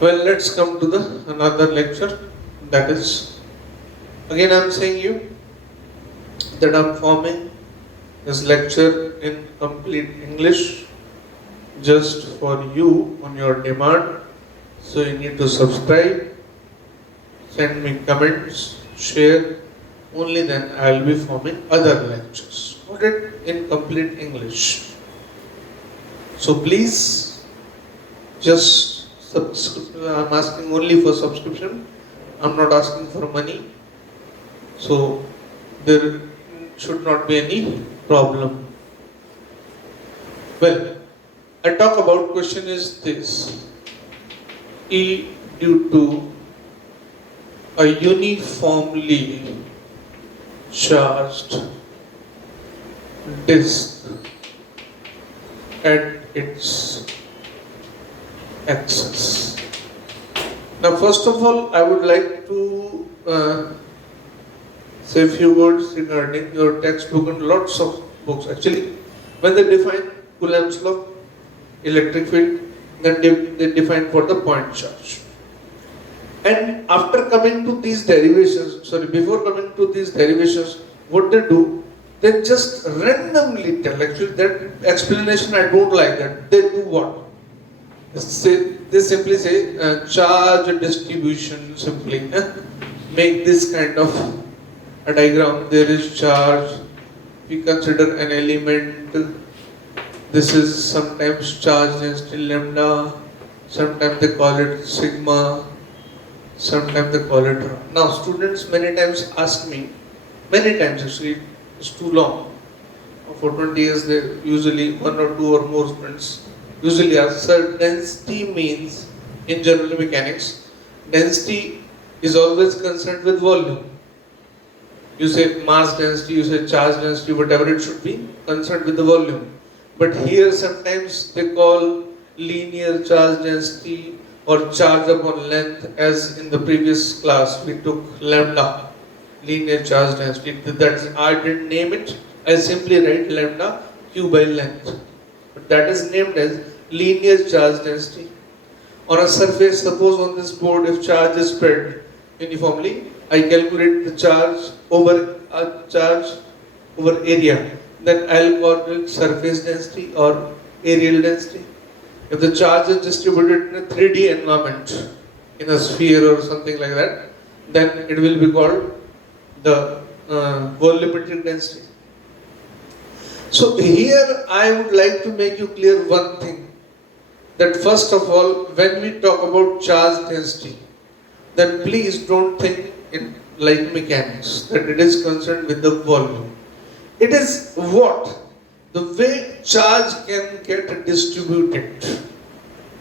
Well, let's come to the another lecture. That is, again, I'm saying you that I'm forming this lecture in complete English just for you on your demand. So you need to subscribe, send me comments, share. Only then I'll be forming other lectures. Put it in complete English. So please just I'm asking only for subscription. I'm not asking for money. So there should not be any problem. Well, I talk about question is this. E due to a uniformly charged disk at its axis. Now, first of all, I would like to say a few words regarding your textbook and lots of books. Actually, when they define Coulomb's law, electric field, then they define for the point charge. And after coming to these derivations, before coming to these derivations, what they do, they just randomly tell. Actually, that explanation I don't like that. They do what? They simply say charge distribution simply. Make this kind of a diagram. There is charge. We consider an element. This is sometimes charge density lambda. Sometimes they call it sigma. Sometimes they call it rho. Now, students many times ask me, many times actually, it's too long. For 20 years, they usually one or two or more students usually ask, sir, density means in general mechanics, density is always concerned with volume. You say mass density, you say charge density, whatever it should be, concerned with the volume. But here sometimes they call linear charge density or charge upon length, as in the previous class we took lambda, linear charge density. That's, I didn't name it, I simply write lambda q by length. But that is named as linear charge density. On a surface, suppose on this board, if charge is spread uniformly, I calculate the charge over area. Then I'll call it surface density or areal density. If the charge is distributed in a 3D environment, in a sphere or something like that, then it will be called the volumetric density. So here I would like to make you clear one thing, that first of all, when we talk about charge density, then please don't think it like mechanics, that it is concerned with the volume. It is what? The way charge can get distributed.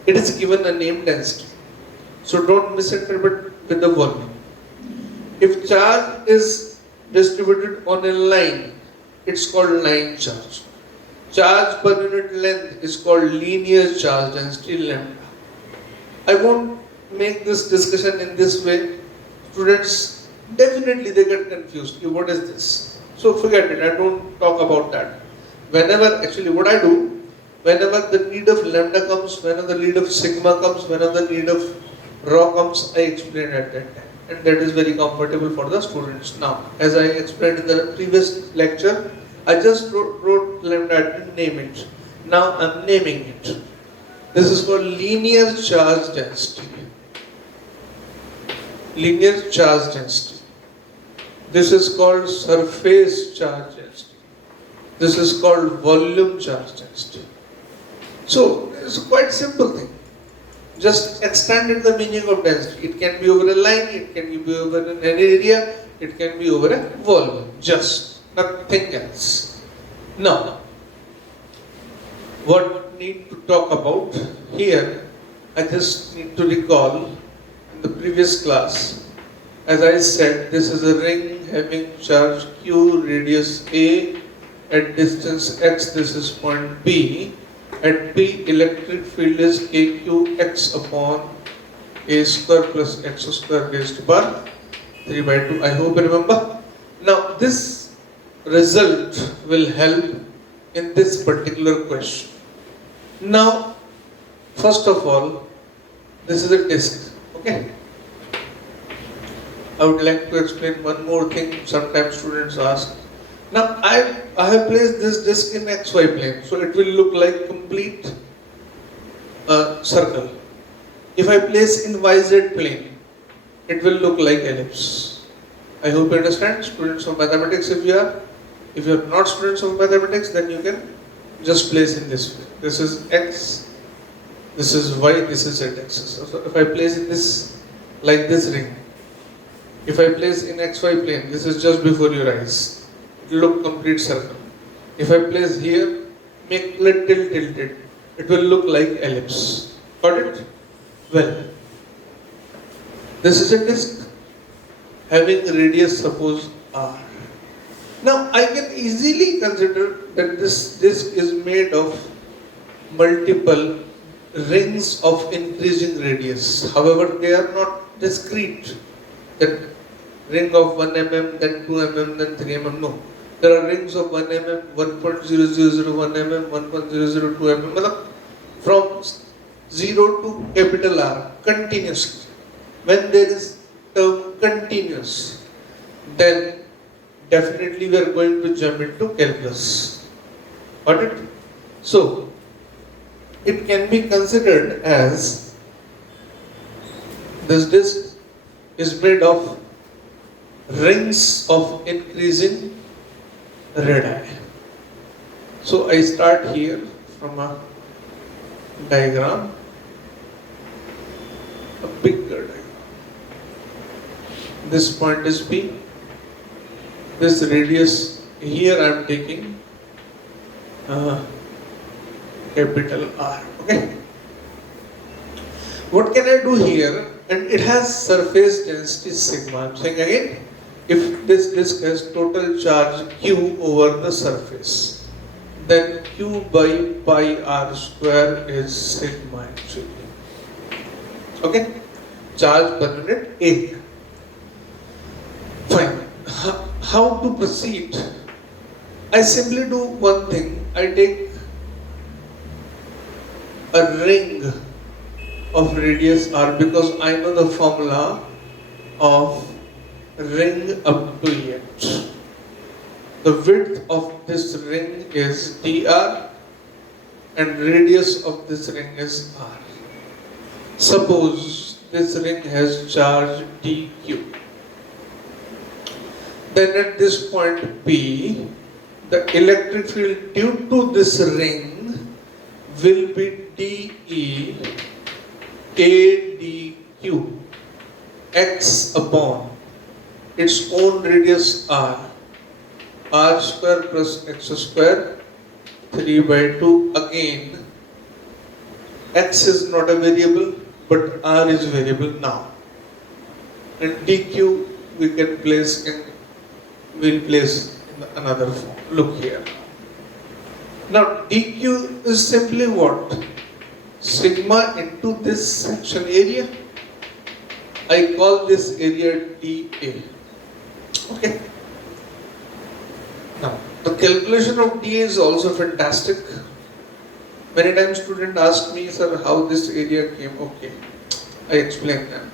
It is given a name density. So don't misinterpret with the volume. If charge is distributed on a line, it's called line charge. Charge per unit length is called linear charge density lambda. I won't make this discussion in this way. Students, definitely they get confused. What is this? So forget it, I don't talk about that. Actually what I do, whenever the need of lambda comes, whenever the need of sigma comes, whenever the need of rho comes, I explain at that time. And that is very comfortable for the students. Now, as I explained in the previous lecture, I just wrote lambda, I didn't name it. Now I'm naming it. This is called linear charge density. Linear charge density. This is called surface charge density. This is called volume charge density. So it's a quite simple thing. Just extended the meaning of density. It can be over a line, it can be over an area, it can be over a volume. Just nothing else. Now, what need to talk about here, I just need to recall in the previous class, as I said, this is a ring having charge q, radius a, at distance x, this is point B. At P, electric field is kqx upon a square plus x square raised to power 3 by 2. I hope you remember. Now, this result will help in this particular question. Now, first of all, This is a disk. Okay. I would like to explain one more thing. Sometimes students ask. Now I have placed this disk in XY plane, so it will look like complete circle. If I place in YZ plane, it will look like ellipse. I hope you understand, students of mathematics. If you are not students of mathematics, then you can just place in this way. This is X, this is Y, this is Z axis. So if I place in this like this ring, if I place in XY plane, this is just before your eyes. It will look complete circle. If I place here, make little tilted, it will look like ellipse. Got it? Well, this is a disk having radius suppose R. Now I can easily consider that this disk is made of multiple rings of increasing radius. However, they are not discrete. That ring of 1 mm, then 2 mm, then 3 mm. No. There are rings of 1 mm, 1.0001 mm, 1.002 mm. From 0 to capital R, continuously. When there is term continuous, then definitely we are going to jump into calculus. Got it? So, it can be considered as this disk is made of rings of increasing radii. So I start here from a diagram, a bigger diagram. This point is P. This radius here I am taking capital R. Okay. What can I do here? And it has surface density sigma. I am saying again, if this disk has total charge Q over the surface, then Q by pi R square is sigma actually. Okay? Charge per unit area. Fine. How to proceed? I simply do one thing. I take a ring of radius R because I know the formula of ring up to yet. The width of this ring is dr and radius of this ring is R. Suppose this ring has charge dq. Then at this point P, the electric field due to this ring will be dE kdq x upon its own radius R. R square plus x square 3 by 2. Again, x is not a variable but R is variable now. And dq we can place in another form. Look here. Now dq is simply what? Sigma into this section area. I call this area dA. Okay. Now the calculation of dA is also fantastic. Many times students ask me, sir, how this area came. Okay, I explain them.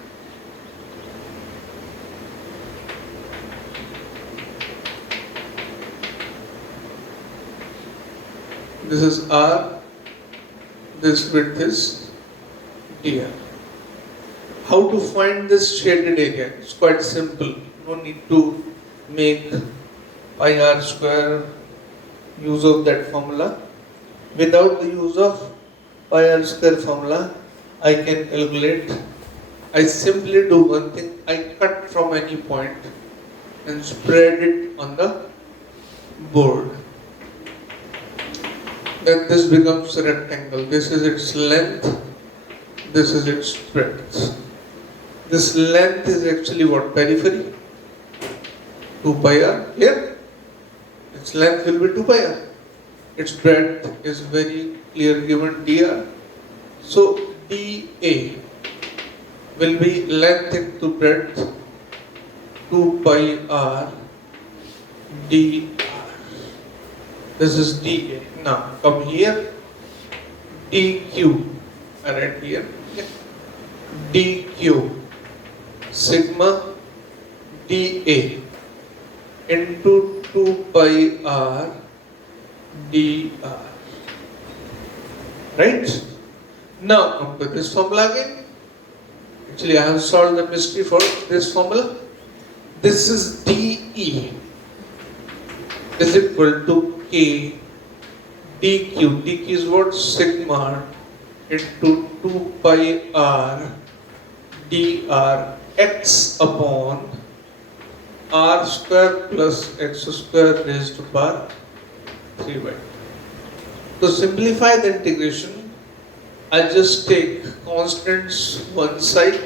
This is R, this width is dr. How to find this shaded area? It's quite simple. No need to make pi R square, use of that formula. Without the use of pi R square formula, I can calculate. I simply do one thing. I cut from any point and spread it on the board. Then this becomes a rectangle. This is its length, this is its breadth. This length is actually what? Periphery? 2 pi r. Here, its length will be 2 pi r. Its breadth is very clear given dr. So dA will be length into breadth 2 pi r dr. This is dA. Now come here, dq. I write here. dq sigma dA into 2 pi r dr. Right? Now come to this formula again. Actually, I have solved the mystery for this formula. This is dE is equal to k dq. dq is what? Sigma into 2 pi r dr x upon r square plus x square raised to power 3 by 2. To simplify the integration, I just take constants one side,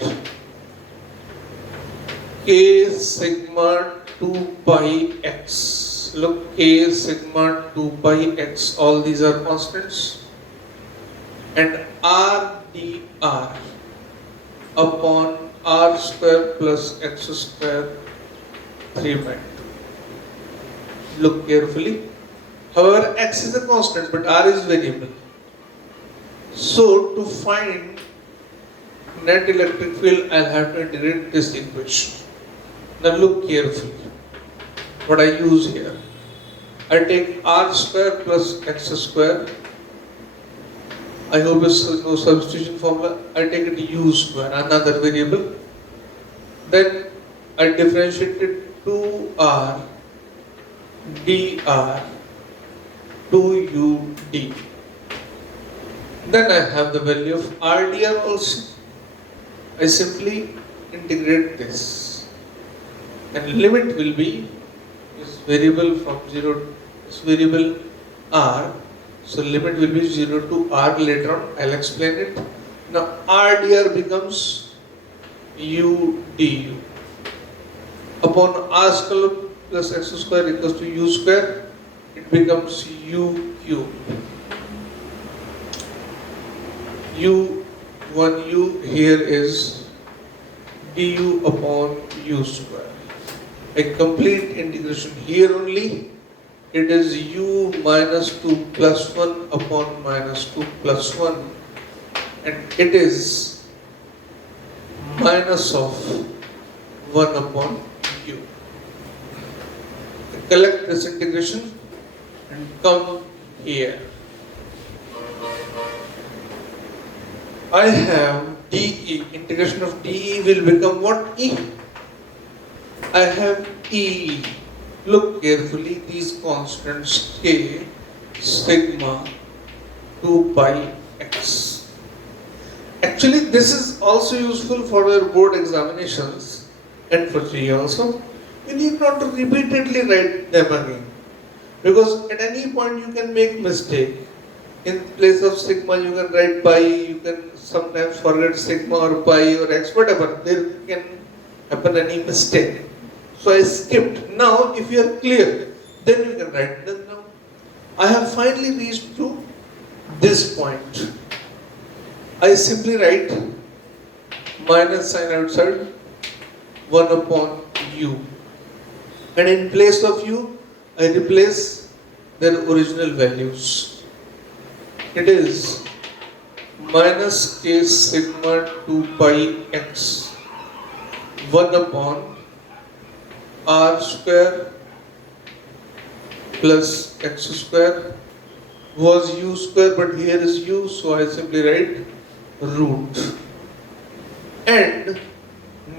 k sigma 2 pi x. Look, k sigma 2 pi x, all these are constants, and r dr upon r square plus x square 3 by 2. Look carefully. However, x is a constant, but r is variable. So, to find net electric field, I'll have to integrate this equation. Now, look carefully. What I use here, I take r square plus x square. I hope it's no substitution formula. I take it u square, another variable. Then I differentiate it 2r dr 2ud. Then I have the value of rdr also. I simply integrate this, and limit will be this variable from 0, this variable r, so limit will be 0 to r. Later on I'll explain it. Now rdr becomes u du upon r square plus x square equals to u square. It becomes u cube. One u here is du upon u square. A complete integration here only. It is u minus 2 plus 1 upon minus 2 plus 1, and it is minus of 1 upon u. Collect this integration and come here. I have dE, integration of dE will become what? E. I have E. Look carefully, these constants k sigma 2 pi x. Actually, this is also useful for your board examinations and for GE also. You need not to repeatedly write them again, because at any point you can make mistake. In place of sigma you can write pi, you can sometimes forget sigma or pi or x, whatever. There can happen any mistake. So I skipped. Now if you are clear, then you can write them now. I have finally reached to this point. I simply write minus sign outside 1 upon u, and in place of u I replace their original values. It is minus k sigma 2 pi x 1 upon r square plus x square was u square, but here is u, so I simply write root. And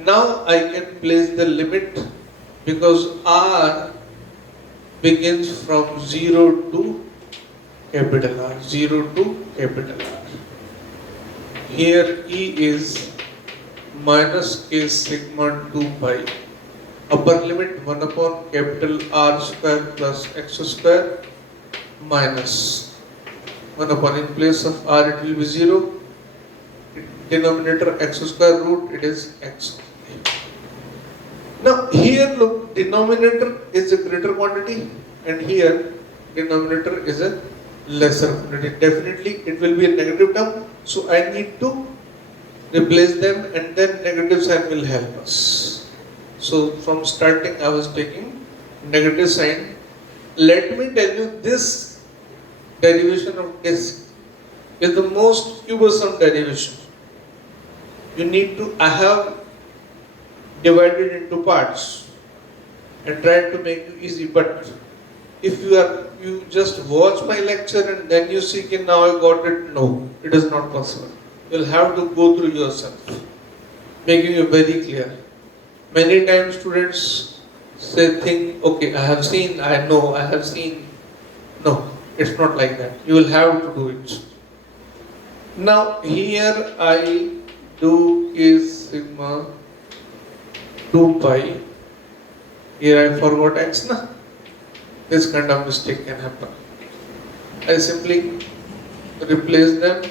now I can place the limit, because r begins from 0 to capital R, 0 to capital R. Here E is minus k sigma 2 pi, upper limit 1 upon capital R square plus x square minus 1 upon, in place of R it will be 0, denominator x square root, it is x. Now here look, denominator is a greater quantity and here denominator is a lesser quantity. Definitely it will be a negative term, so I need to replace them, and then negative sign will help us. So from starting I was taking negative sign. Let me tell you, this derivation of disk is the most cumbersome derivation. I have divided into parts and tried to make it easy, but if you just watch my lecture and then you see, okay, now I got it, no, it is not possible. You'll have to go through yourself, making it very clear. Many times students say, think, okay, I have seen, I know, I have seen. No, it's not like that. You will have to do it. Now here I do is sigma 2 pi. Here I forgot x na. This kind of mistake can happen. I simply replace them.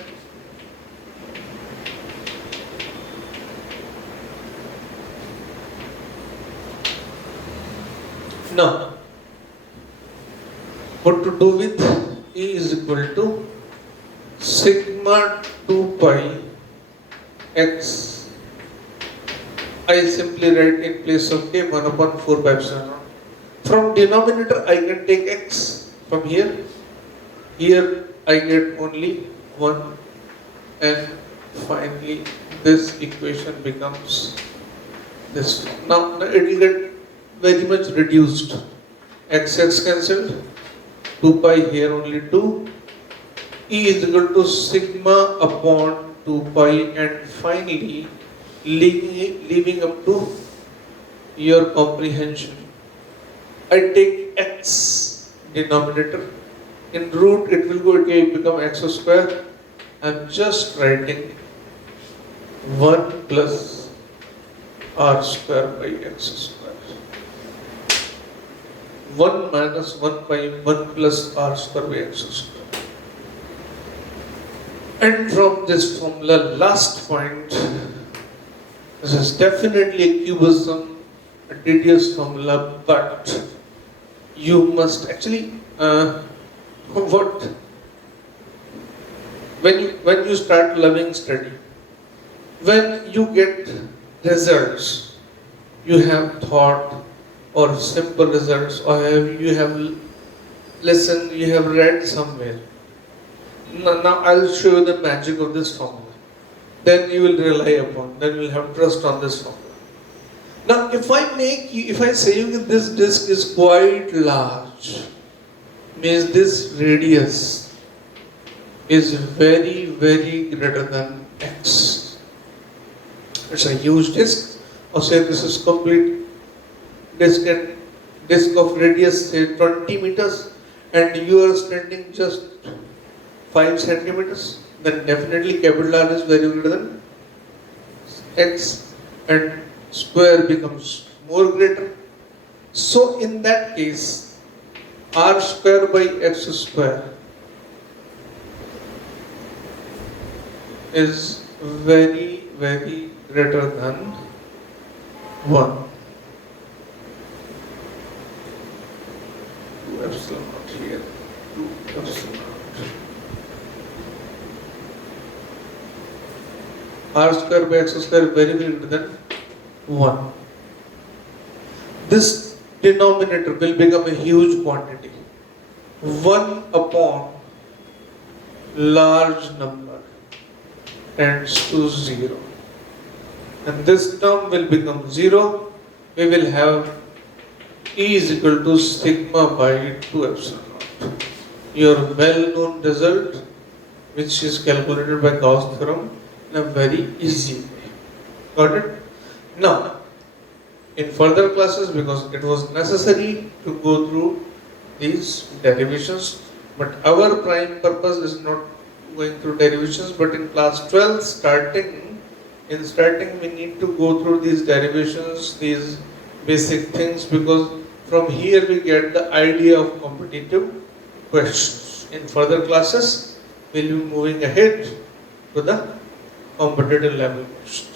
Now, what to do with E is equal to sigma 2 pi x. I simply write in place of k 1 upon 4 pi epsilon naught. From denominator I can take x from here. Here I get only 1, and finally this equation becomes this. Now it will get very much reduced. X cancelled. 2 pi here only 2. E is equal to sigma upon 2 pi, and finally leaving up to your comprehension. I take x denominator. In root it will go, it will become x square. I am just writing 1 plus r square by x square. 1 minus 1 by 1 plus r square by x square. And from this formula, last point, this is definitely a cubism, a tedious formula, but you must actually, when you start loving study, when you get results, you have thought, or simple results, or you have listened, you have read somewhere. Now I'll show you the magic of this formula. Then you will rely upon, then you will have trust on this formula. Now if I say you that this disk is quite large, means this radius is very, very greater than x. It's a huge disk, or say this is complete disk of radius say 20 meters, and you are standing just 5 centimeters, then definitely capital R is very greater than x, and square becomes more greater. So in that case, r square by x square is very, very greater than 1. 2 epsilon naught here, 2 epsilon naught. R square by x square very, very greater than 1. This denominator will become a huge quantity. 1 upon large number tends to 0. And this term will become 0. We will have E is equal to sigma by 2 epsilon naught. Your well-known result, which is calculated by Gauss theorem in a very easy way. Got it? Now, in further classes, because it was necessary to go through these derivations, but our prime purpose is not going through derivations, but in class 12 starting we need to go through these derivations, these basic things, because from here we get the idea of competitive questions. In further classes, we'll be moving ahead to the competitive level questions.